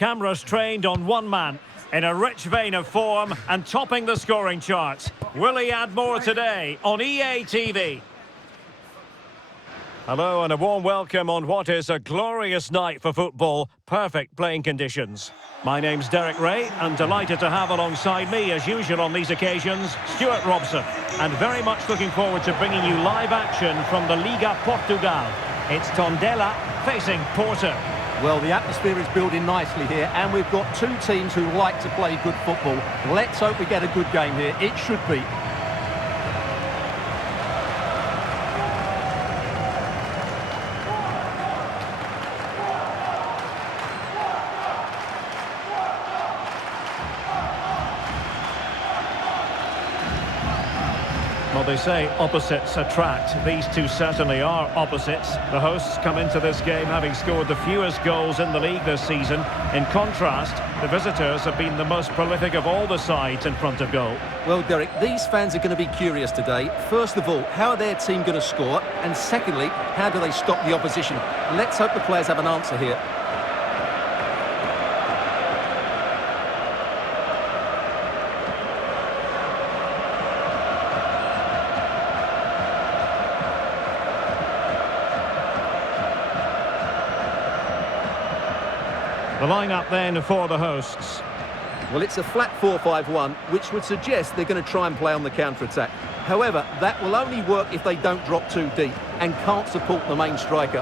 Cameras trained on one man, in a rich vein of form and topping the scoring charts. Will he add more today on EA TV? Hello and a warm welcome on what is a glorious night for football. Perfect playing conditions. My name's Derek Ray and delighted to have alongside me, as usual on these occasions, Stuart Robson. And very much looking forward to bringing you live action from the Liga Portugal. It's Tondela facing Porto. Well, the atmosphere is building nicely here, and we've got two teams who like to play good football. Let's hope we get a good game here. It should be. Well, they say opposites attract. These two certainly are opposites. The hosts come into this game having scored the fewest goals in the league this season. In contrast, the visitors have been the most prolific of all the sides in front of goal. Well, Derek, these fans are going to be curious today. First of all, how are their team going to score? And secondly, how do they stop the opposition? Let's hope the players have an answer here. The lineup then for the hosts. Well, it's a flat 4-5-1, which would suggest they're going to try and play on the counter-attack. However, that will only work if they don't drop too deep and can't support the main striker.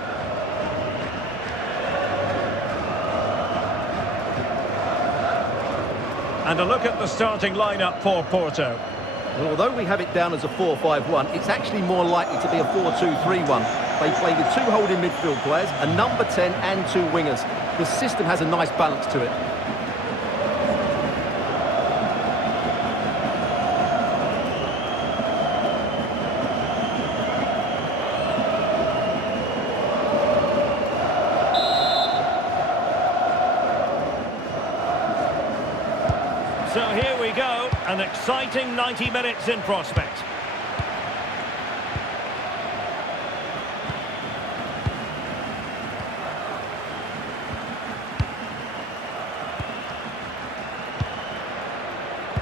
And a look at the starting lineup for Porto. Well, although we have it down as a 4-5-1, it's actually more likely to be a 4-2-3-1. They play with two holding midfield players, a number 10 and two wingers. The system has a nice balance to it. So here we go, an exciting 90 minutes in prospect.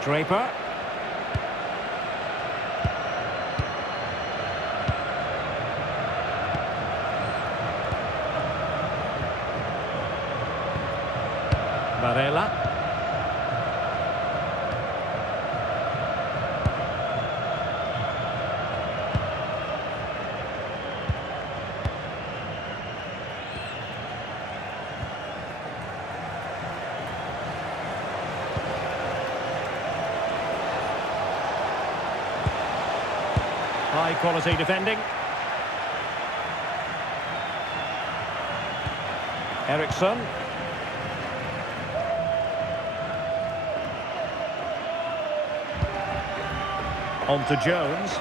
Draper. Varela. High quality defending. Eriksson. On to Jones.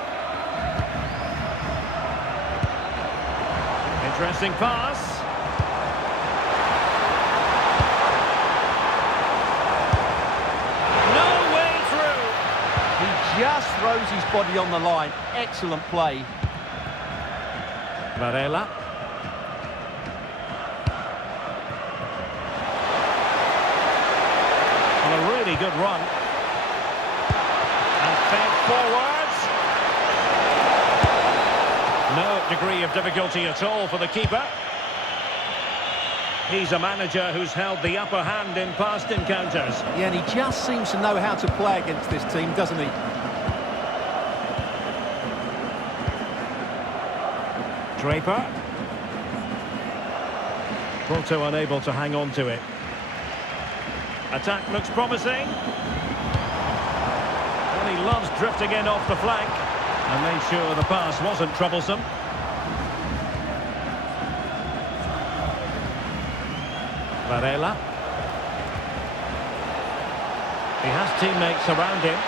Interesting pass. Just throws his body on the line. Excellent play. Varela. On a really good run. And fed forwards. No degree of difficulty at all for the keeper. He's a manager who's held the upper hand in past encounters. Yeah, and he just seems to know how to play against this team, doesn't he? Draper. Porto unable to hang on to it. Attack looks promising. Well, he loves drifting in off the flank and made sure the pass wasn't troublesome. Varela. He has teammates around him.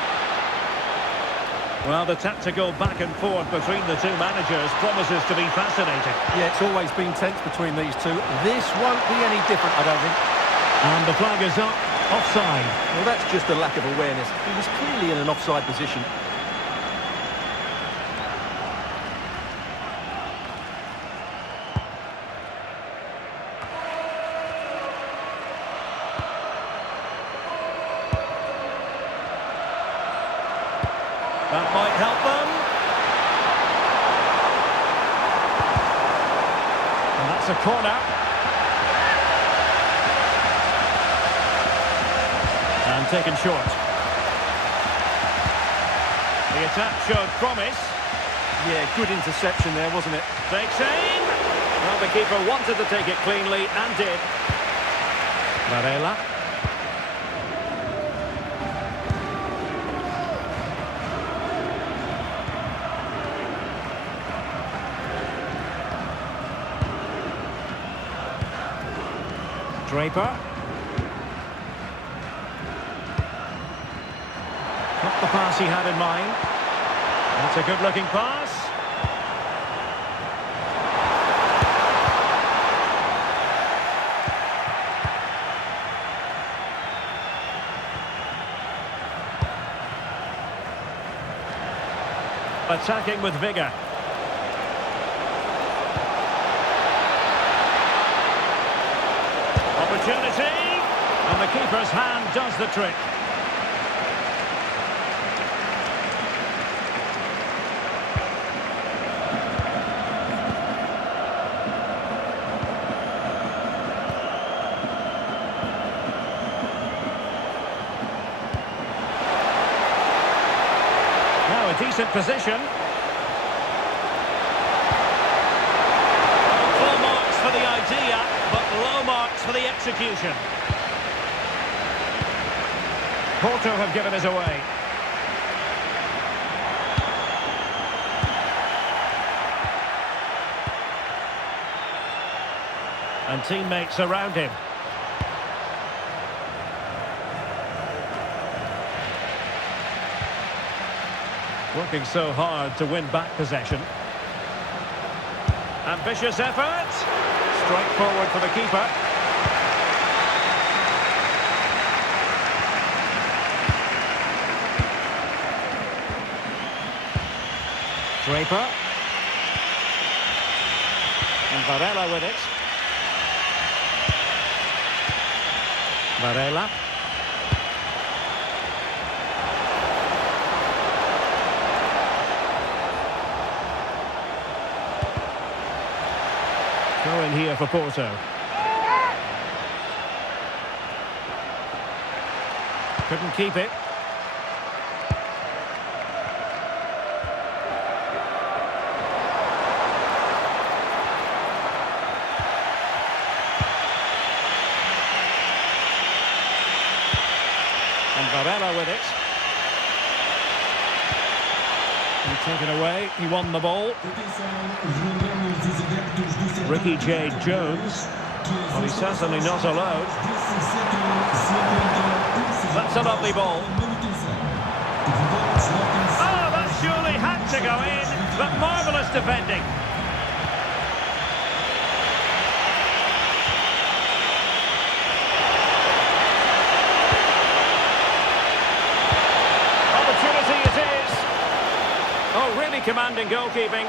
Well, the tactical back and forth between the two managers promises to be fascinating. Yeah, it's always been tense between these two. This won't be any different, I don't think. And the flag is up, offside. Well, that's just a lack of awareness. He was clearly in an offside position. That might help them. And that's a corner. And taken short. The attack showed promise. Yeah, good interception there, wasn't it? Takes aim. Well, the keeper wanted to take it cleanly and did. Varela. Draper. Not the pass he had in mind. That's a good-looking pass. Attacking with vigour. Opportunity, and the keeper's hand does the trick. Now a decent position. Full marks for the idea, but low marks for the execution. Porto have given us away. And teammates around him. Working so hard to win back possession. Ambitious effort. Strike forward for the keeper. Draper. And Varela with it. Varela. Throw in here for Porto. Couldn't keep it. And Varela with it. And taken away. He won the ball. Ricky J. Jones. Well, he's certainly not alone. That's a lovely ball. Oh, that surely had to go in. But marvellous defending. Opportunity it is. Oh, really commanding goalkeeping.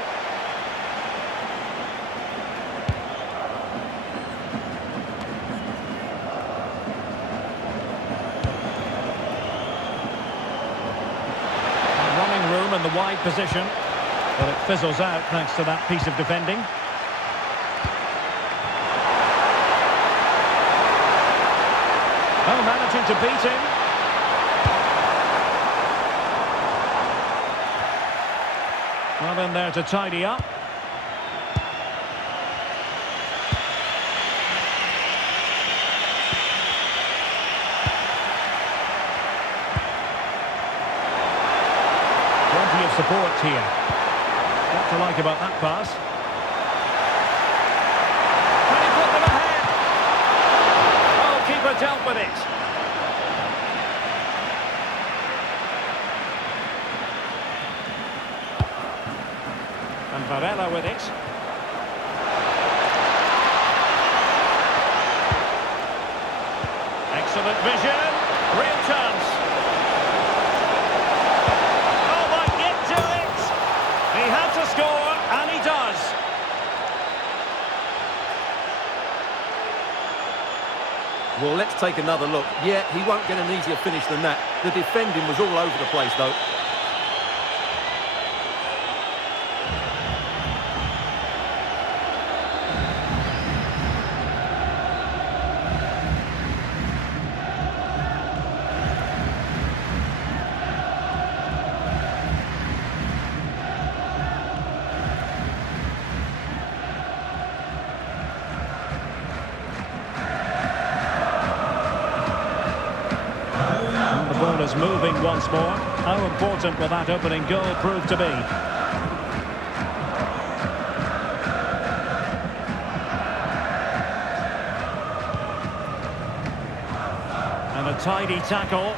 In the wide position, but it fizzles out thanks to that piece of defending. Oh, managing to beat him. Well, in there to tidy up. Support here. What to like about that pass? Can he put them ahead? Oh, keeper dealt with it. And Varela with it. Excellent vision. Real chance. He had to score, and he does. Well, let's take another look. Yeah, he won't get an easier finish than that. The defending was all over the place, though. was moving once more. How important will that opening goal prove to be? And a tidy tackle.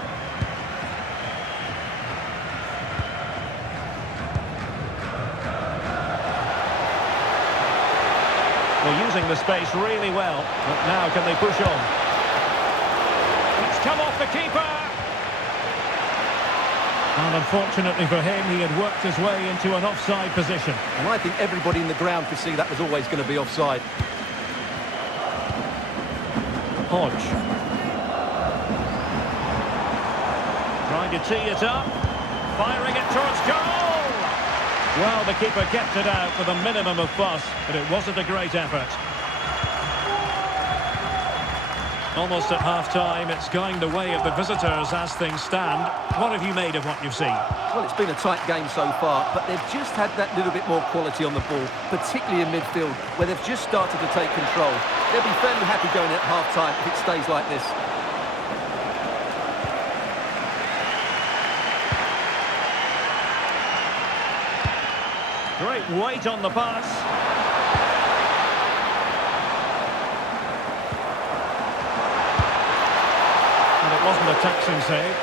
They're using the space really well, but now can they push on? It's come off the keeper! And unfortunately for him, he had worked his way into an offside position. And I think everybody in the ground could see that was always going to be offside. Hodge. Trying to tee it up. Firing it towards goal! Well, the keeper kept it out with a minimum of fuss, but it wasn't a great effort. Almost at half-time, it's going the way of the visitors as things stand. What have you made of what you've seen? Well, it's been a tight game so far, but they've just had that little bit more quality on the ball, particularly in midfield, where they've just started to take control. They'll be fairly happy going at half-time if it stays like this. Great weight on the pass. And it wasn't a taxing save.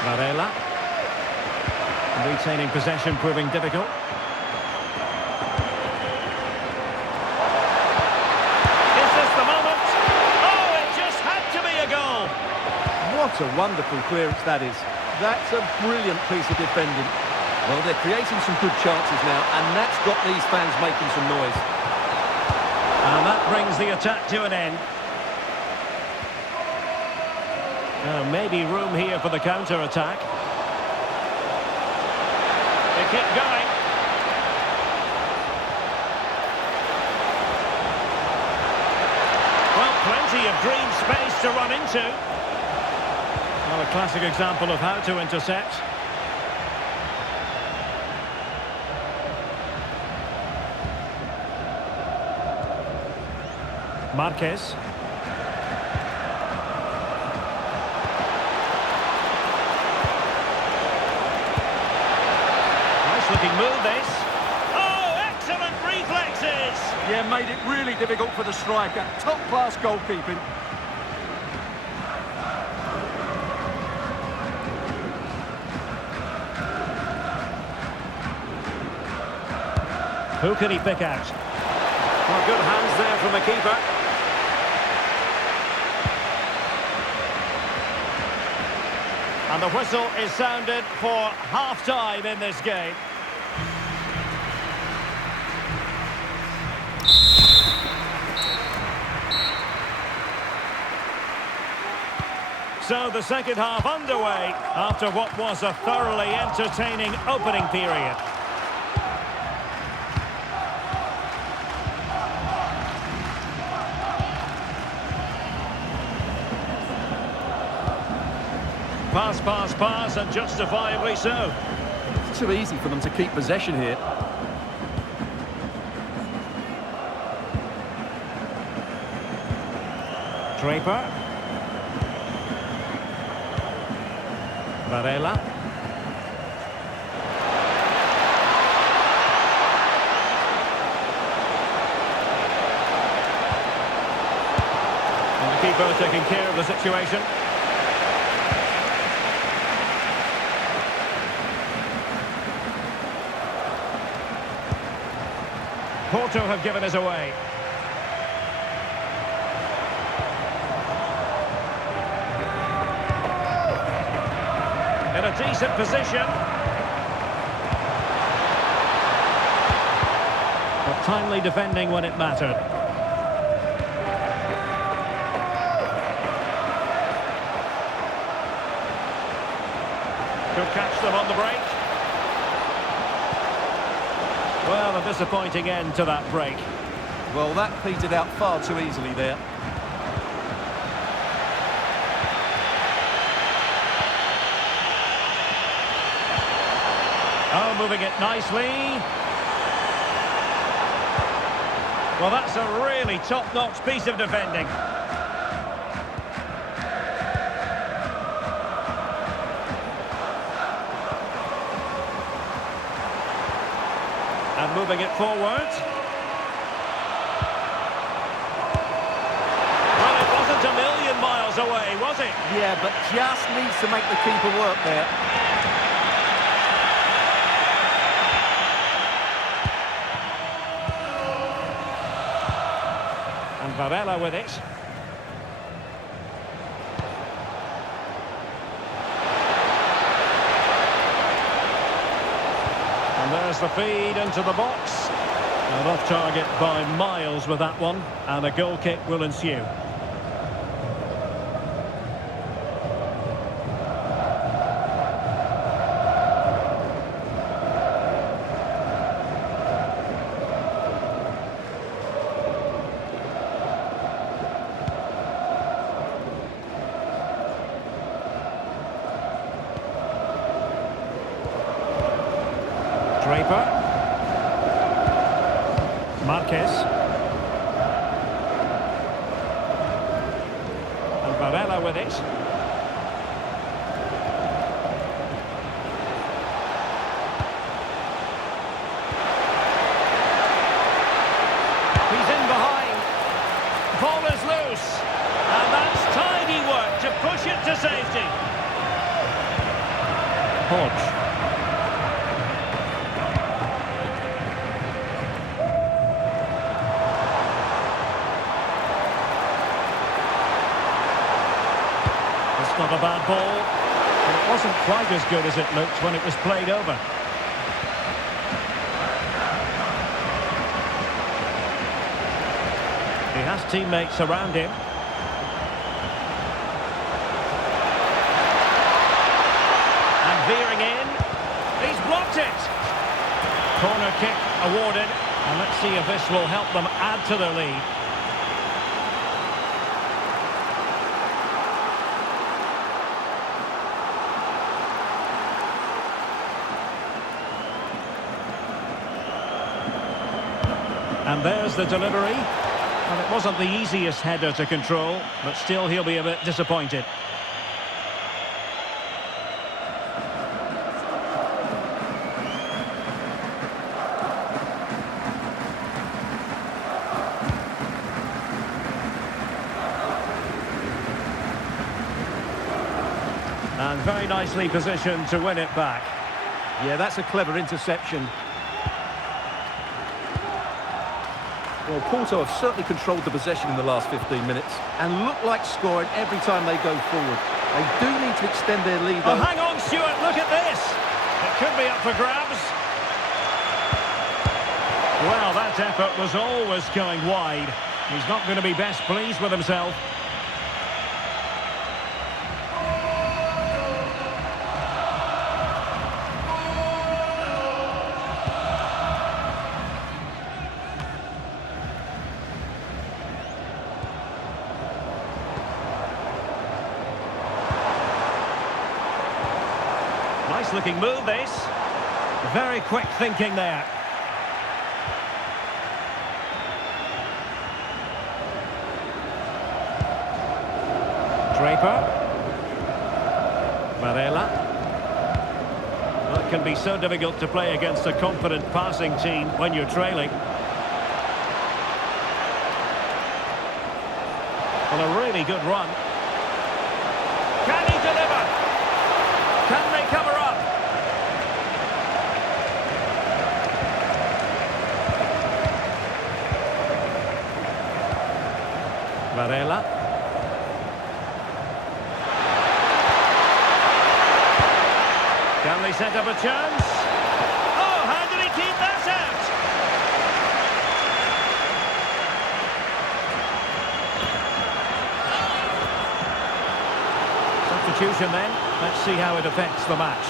Cariera. Retaining possession proving difficult. Is this the moment? Oh, it just had to be a goal! What a wonderful clearance that is. That's a brilliant piece of defending. Well, they're creating some good chances now, and that's got these fans making some noise. And that brings the attack to an end. Maybe room here for the counter-attack. They keep going. Well, plenty of green space to run into. Well, a classic example of how to intercept. Marquez. Nice looking move this. Oh, excellent reflexes! Yeah, made it really difficult for the striker. Top-class goalkeeping. Who can he pick out? Well, good hands there from the keeper. And the whistle is sounded for half-time in this game. So the second half underway after what was a thoroughly entertaining opening period. Pass, pass, pass, and justifiably so. It's too easy for them to keep possession here. Draper. Varela. And the keeper taking care of the situation. Porto have given us away. In a decent position. But timely defending when it mattered. Could catch them on the break. Well, a disappointing end to that break. Well, that petered out far too easily there. Oh, moving it nicely. Well, that's a really top-notch piece of defending. And moving it forward. Well, it wasn't a million miles away, was it? Yeah, but just needs to make the keeper work there. And Varela with it. And there's the feed into the box. And off target by miles with that one. And a goal kick will ensue. Draper. Marquez. And Varela with it. He's in behind. Ball is loose. And that's tidy work to push it to safety. Hodge. Not a bad ball, but it wasn't quite as good as it looked when it was played over. He has teammates around him. And veering in, he's blocked it. Corner kick awarded, and let's see if this will help them add to their lead. And there's the delivery. Well, it wasn't the easiest header to control, but still he'll be a bit disappointed. And very nicely positioned to win it back. Yeah, that's a clever interception. Well, Porto have certainly controlled the possession in the last 15 minutes and look like scoring every time they go forward. They do need to extend their lead, though. Oh, hang on, Stuart, look at this. It could be up for grabs. Well, that effort was always going wide. He's not going to be best pleased with himself. Nice looking move, this. Very quick thinking there. Draper. Varela. Well, it can be so difficult to play against a confident passing team when you're trailing. Well, a really good run. Can he deliver? Can they cover up? Varela. Can they set up a chance? Oh, how did he keep that out? Substitution then. Let's see how it affects the match.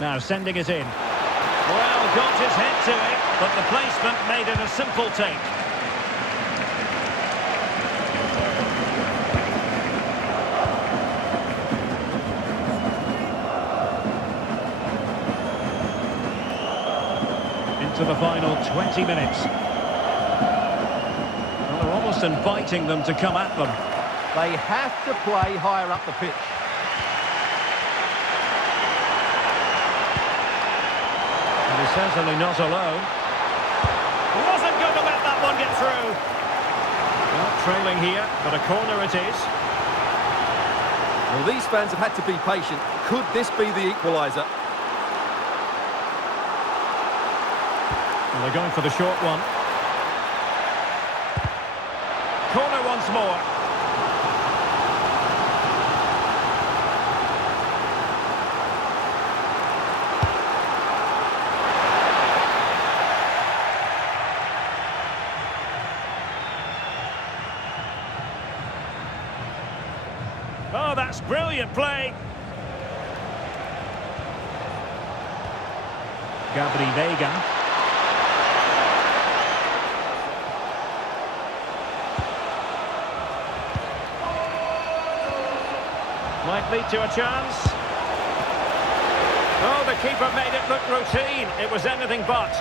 Now sending it in. Well, got his head to it, but the placement made it a simple take. Into the final 20 minutes. almost inviting them to come at them. They have to play higher up the pitch. And he's certainly not alone. Wasn't going to let that one get through. Well, trailing here, but a corner it is. Well, these fans have had to be patient. Could this be the equaliser? And they're going for the short one. Corner once more. Oh, that's brilliant play. Vega. Might lead to a chance. Oh, the keeper made it look routine. It was anything but.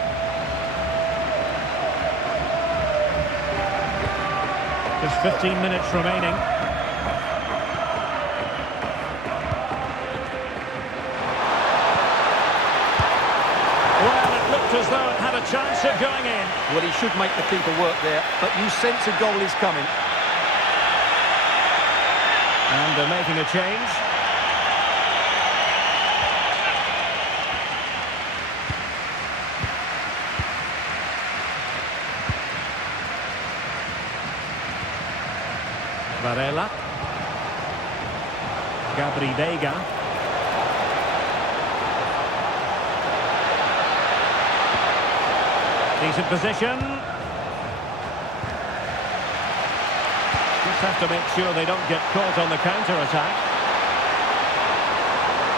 There's 15 minutes remaining. Well, it looked as though it had a chance of going in. Well, he should make the keeper work there, but you sense a goal is coming. And they're making a change. Varela. Vega. Decent position. Just have to make sure they don't get caught on the counter-attack.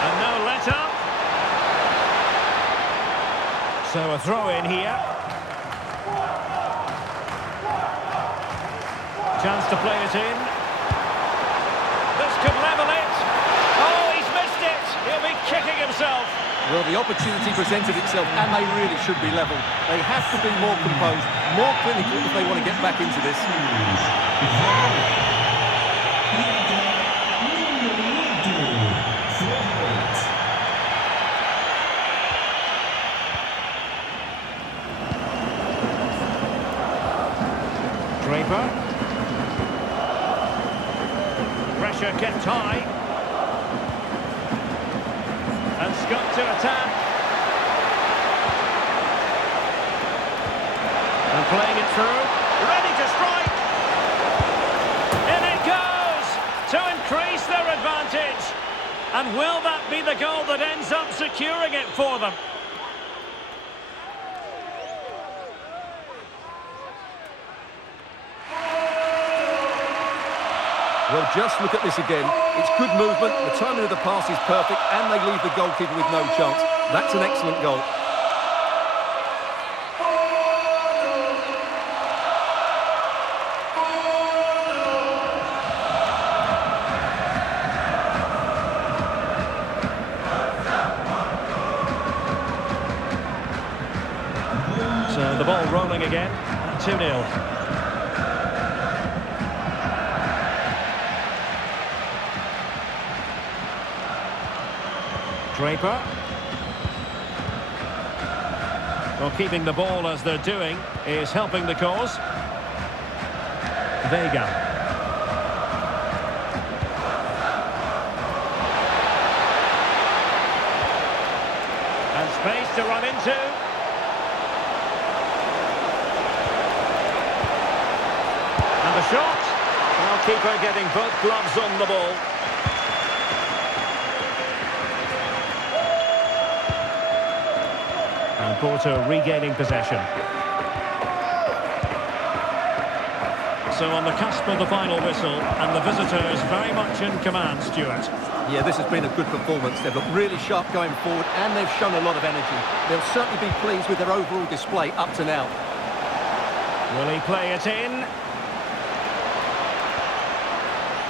And no let-up. So a throw-in here. Chance to play it in. This could level it. Oh, he's missed it. He'll be kicking himself. Well, the opportunity presented itself, and they really should be level. They have to be more composed, more clinical if they want to get back into this. Draper. Pressure kept high. And Scott to attack. And playing it through. Ready to strike. In it goes to increase their advantage. And will that be the goal that ends up securing it for them? Well, just look at this again. It's good movement, the timing of the pass is perfect, and they leave the goalkeeper with no chance. That's an excellent goal. So the ball rolling again, 2-0. Draper. Well, keeping the ball as they're doing is helping the cause. Vega. And space to run into. And the shot. Well, keeper getting both gloves on the ball. And Porto regaining possession. So on the cusp of the final whistle, and the visitors very much in command, Stuart. Yeah, this has been a good performance. They've looked really sharp going forward, and they've shown a lot of energy. They'll certainly be pleased with their overall display up to now. Will he play it in?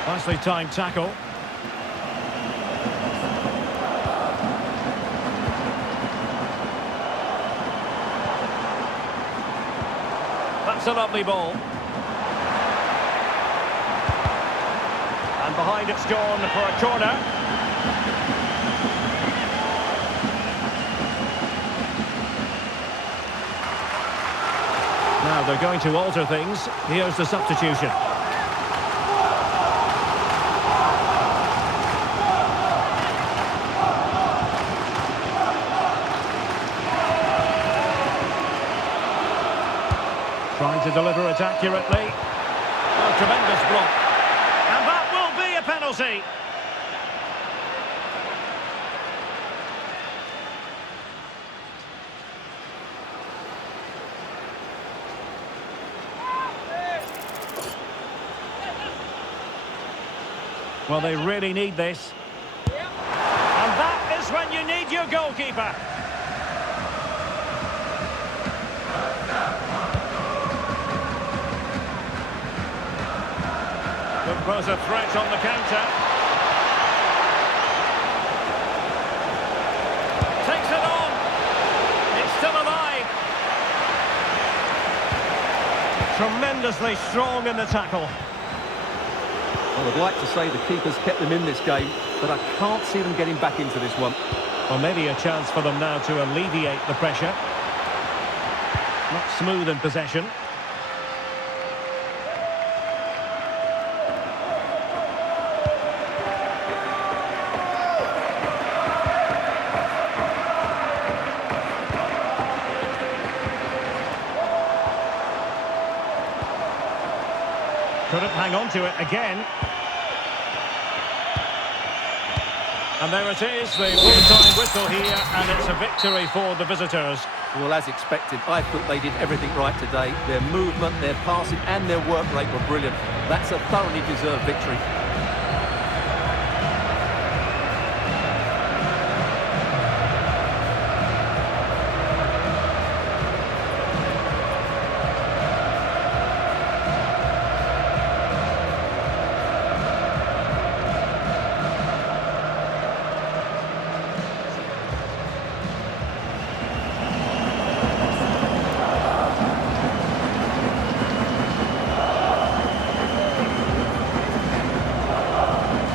Nicely timed tackle. That's a lovely ball. behind it's gone for a corner. Now they're going to alter things. Here's the substitution. Trying to deliver it accurately. Oh, tremendous block. And that will be a penalty. Well, they really need this. And that is when you need your goalkeeper. Could pose a threat on the counter. Takes it on. It's still alive. Tremendously strong in the tackle. Well, I'd like to say the keeper's kept them in this game, but I can't see them getting back into this one. Well, maybe a chance for them now to alleviate the pressure. Not smooth in possession. Couldn't hang on to it again. And there it is, the full-time whistle here, and it's a victory for the visitors. Well, as expected, I thought they did everything right today. Their movement, their passing and their work rate were brilliant. That's a thoroughly deserved victory.